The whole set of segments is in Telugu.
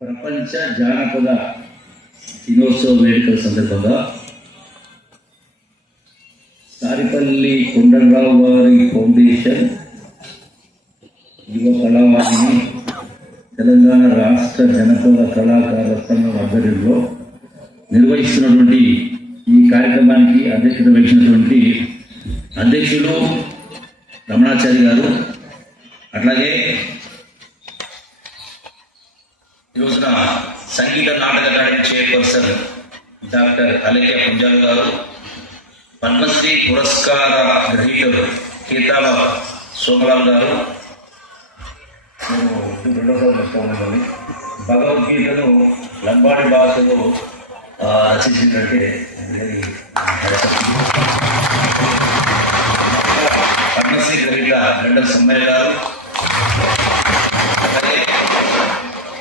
ప్రపంచ జానపద దినోత్సవ వేడుకల సందర్భంగా సారిపల్లి కొండలరావు గారి ఫౌండేషన్ యువ కళావాణిని తెలంగాణ రాష్ట్ర జనపద కళాకారుల సంఘం ఆధ్వర్యంలో నిర్వహిస్తున్నటువంటి ఈ కార్యక్రమానికి అధ్యక్షత వహించినటువంటి అధ్యక్షులు రమణాచారి గారు, అట్లాగే ఈరోజున Sangeet Natak academy chairperson doctor Alekhya పుంజాల్ గారు, పద్మశ్రీ పురస్కార గ్రహీతలు కేతాల సోమరావు గారు, భగవద్గీతను లంబాడి భాషలో రచించినట్టే పద్మశ్రీ గ్రహీత గంట సమ్మయ్య గారు, అలాగే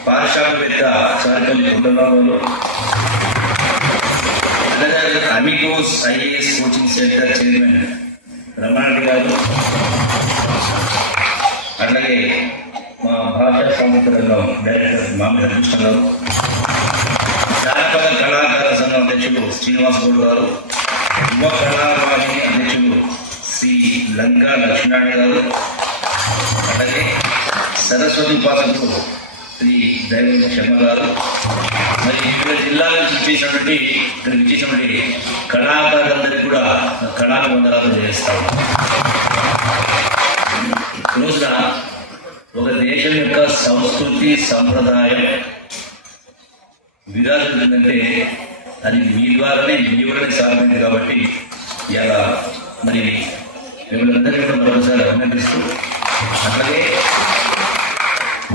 పారిశ్రామికవేత్త సారిపల్లి కొండలరావు గారు, అలాగే అమికోస్ IAS coaching centre chairman Ramanareddy గారు, అట్లాగే మా భాషా సంస్థలలో డైరెక్టర్ మామిడి హరికృష్ణ గారు, జానపద కళాకార సంఘం అధ్యక్షులు శ్రీనివాస్ గౌడ్ గారు, యువ కళావాహిని అధ్యక్షులు శ్రీ లంకా లక్ష్మీనారాయణ గారు, అలాగే సరస్వతి ఉపాసకులు శ్రీ దైవ శర్మ గారు, మరి వివిధ జిల్లాల నుంచి ఇచ్చేసినటువంటి కళాకారులందరికీ కూడా కళావందనాలు చేస్తాము. రోజున ఒక దేశం యొక్క సంస్కృతి సంప్రదాయం విరాజిల్లుతుందంటే అది మీ ద్వారానే మీ వల్లనే సాధ్యమైంది. కాబట్టి ఇలా మరి మిమ్మల్ని అందరికీ కూడా మరొకసారి అభినందిస్తూ, అట్లాగే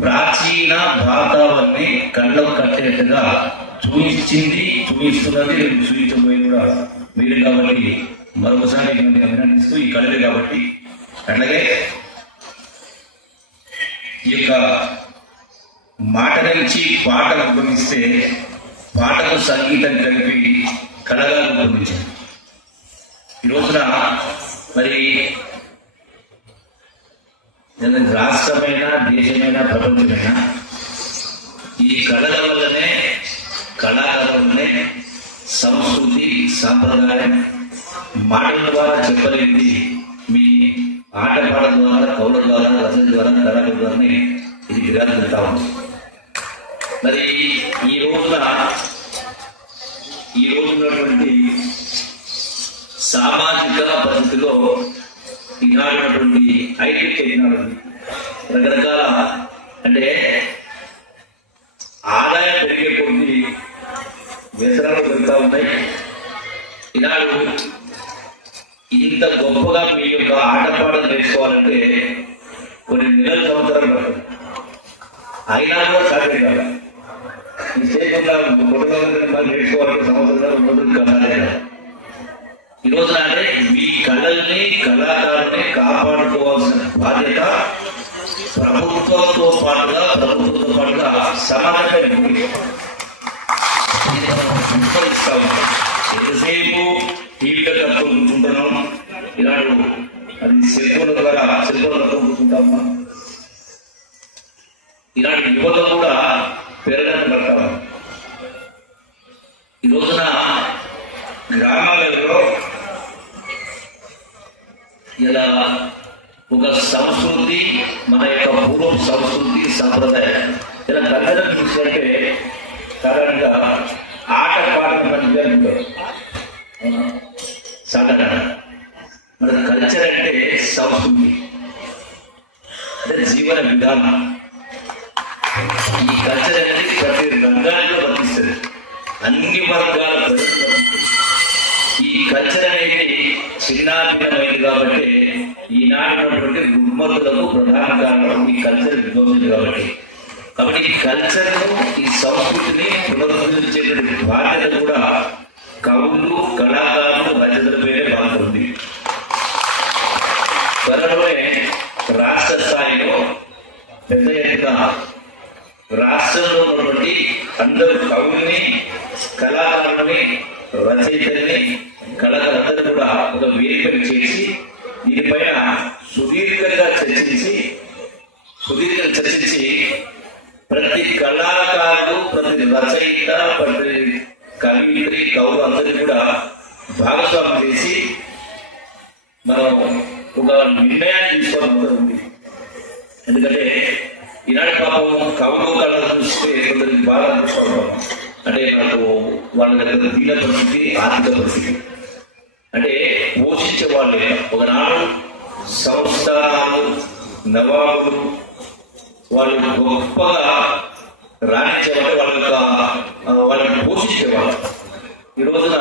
ప్రాచీన భారతావన్ని కళ్ళకు కట్టేట్టుగా చూపిస్తున్నది చూపించబోయేది కూడా మీరే. కాబట్టి మరొకసారి అభినందిస్తూ ఈ కళలే కాబట్టి, అట్లాగే ఈ యొక్క మాట నుంచి పాట రూపొందిస్తే పాటకు సంగీతం కలిపి కళగా రూపొందించారు. ఈ రోజున మరి రాష్ట్రమైన దేశమైన ప్రపంచమైన ఈ కళల వల్లనే కళాకారులనే సంస్కృతి సాంప్రదాయం మాటల ద్వారా చెప్పలేనిది మీ ఆటపాట ద్వారా, కవుల ద్వారా, రచన ద్వారా, కళాకారుల ద్వారానే ఇది విరాజిల్లుతా ఉంది. మరి ఈ రోజున్నటువంటి సామాజిక పరిస్థితిలో ఈనాడున్నటువంటి ఐటీ టెక్నాలజీ రకరకాల అంటే ఆదాయం పెరిగే కొద్ది వ్యసనాలు పెరుగుతూ ఉంటాయి. ఈనాడు ఇంత గొప్పగా మీ యొక్క ఆటపాటలు నేర్చుకోవాలంటే కొన్ని నెలల సంవత్సరాలు పడుతుంది. అయినా కూడా సాధ్యం కాదు. ఈ చేయకుండా నేర్చుకోవాలంటే సంవత్సరాలు ముందుకు కలాలి. ఈ రోజున అంటే మీ కళల్ని కళాకారుల్ని కాపాడుకోవాల్సిన బాధ్యత ప్రభుత్వంతో పాటుగా సమాజమే ఇస్తా ఉంటాం. ఎంతసేపు టీవీలో కట్టుకుంటున్నాం, ఈనాడు అది సెల్ఫోన్ల ద్వారా కూర్చుంటామా. ఈనాడు యువత కూడా పెరగడం పడతాము. ఈ రోజున గ్రామాలలో ఇలా ఒక సంస్కృతి, మన యొక్క పూర్వ సంస్కృతి సంప్రదాయం ఇలా దగ్గర చూసినట్టే సాధారణంగా ఆట పాటల మధ్య సాధారణ మన కల్చర్ అంటే సంస్కృతి అంటే జీవన విధానం. ఈ కల్చర్ అనేది ప్రతి రంగాల్లో వర్తిస్తుంది, అన్ని వర్గాల ప్రజలు. ఈ కల్చర్ అనేది చిన్నాభిన్నమైంది కాబట్టి ఈనాడున్నటువంటి రుగ్మతులకు ప్రధాన కారణం ఈ కల్చర్ విధ్వంసం కాబట్టి ఈ కల్చర్ను, ఈ సంస్కృతిని పునరుద్ధరించేటువంటి బాధ్యత కూడా కవులు, కళాకారులు, రచనలపైనే బాగుంటుంది. త్వరలోనే రాష్ట్ర స్థాయిలో పెద్ద ఎత్తున రాష్ట్రంలో ఉన్నటువంటి అందరూ కవుల్ని, కళాకారులని, రచయితల్ని, కళాకారులందరూ కూడా ఒక వేదికను చేసి దీనిపైన సుదీర్ఘంగా చర్చించి ప్రతి కళాకారుడు, ప్రతి రచయిత, ప్రతి కవిత్రి, కవులు అందరినీ కూడా భాగస్వామ్యం చేసి మనం ఒక నిర్ణయాన్ని తీసుకోవాలని ఉంది. ఎందుకంటే ఈనాడు పాపం కవులు కళలు చూస్తే కొందరికి బాగా చూసుకోవడం అంటే మనకు వాళ్ళ దగ్గర దీన పరిస్థితి, ఆర్థిక పరిస్థితి అంటే పోషించే వాళ్ళు ఒకనాడు సంస్థానాలు, నవాబులు వాళ్ళు గొప్పగా రాణించేవాళ్ళు, వాళ్ళని పోషించేవాళ్ళు. ఈ రోజున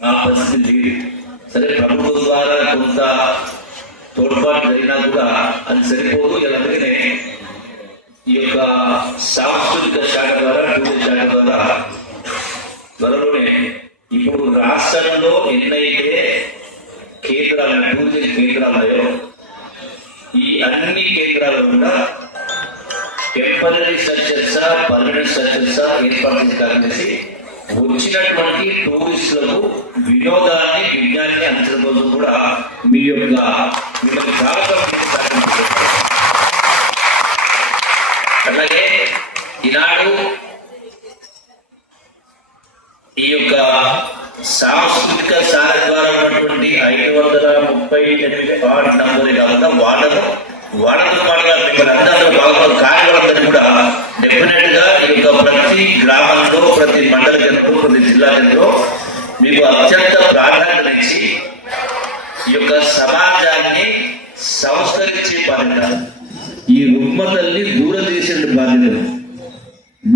ఆ పరిస్థితి లేదు. సరే ప్రభుత్వం ద్వారా కొంత తోడ్పాటు జరిగినా కూడా అది సరిపోదు. అందుకనే ఈ యొక్క సాంస్కృతిక శాఖ ద్వారా, టూరిజం శాఖ ద్వారా త్వరలోనే ఇప్పుడు రాష్ట్రంలో ఎన్నైతే కేంద్రాలు, టూరిజం కేంద్రాలయో ఈ అన్ని కేంద్రాలు కూడా టెంపరీ స్ట్రక్చర్స్, పర్మనెంట్ స్ట్రక్చర్స్ ఏర్పాటు చేసి వచ్చినటువంటి టూరిస్టులకు వినోదాన్ని, విజ్ఞానాన్ని అందించడం కోసం కూడా మిమ్మల్ని చాలా అలాగే ఈనాడు ఈ యొక్క సాంస్కృతిక శాఖ ద్వారా ఉన్నటువంటి 538 వార్డు నంబర్ కాకుండా వాళ్ళతో పాటుగా మిమ్మల్ని అందరూ బాగా కార్యవర్గం కూడా డెఫినెట్ గా ఈ యొక్క ప్రతి గ్రామంలో, ప్రతి మండల కేంద్రంలో, ప్రతి జిల్లా కేంద్రంలో మీకు అత్యంత ప్రాధాన్యత ఇచ్చి ఈ యొక్క సమాజాన్ని సంస్కరించే బాధ్యత, ఈ రుగ్మతల్ని దూరం చేసే బాధ్యత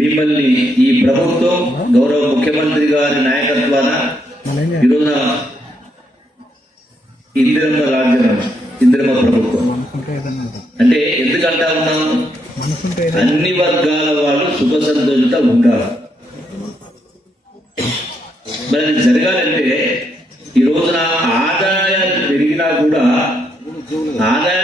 మిమ్మల్ని ఈ ప్రభుత్వం, గౌరవ ముఖ్యమంత్రి గారి నాయకత్వాన ఈరోజున ఇందిరమ్మ రాజ్యం, ఇందిరమ్మ ప్రభుత్వం అంటే ఎందుకంటా ఉన్నాం, అన్ని వర్గాల వాళ్ళు సుఖ సంతోషంతో ఉండాలి. మరి అది జరగాలంటే ఈ రోజున ఆదాయాలు పెరిగినా కూడా ఆదాయ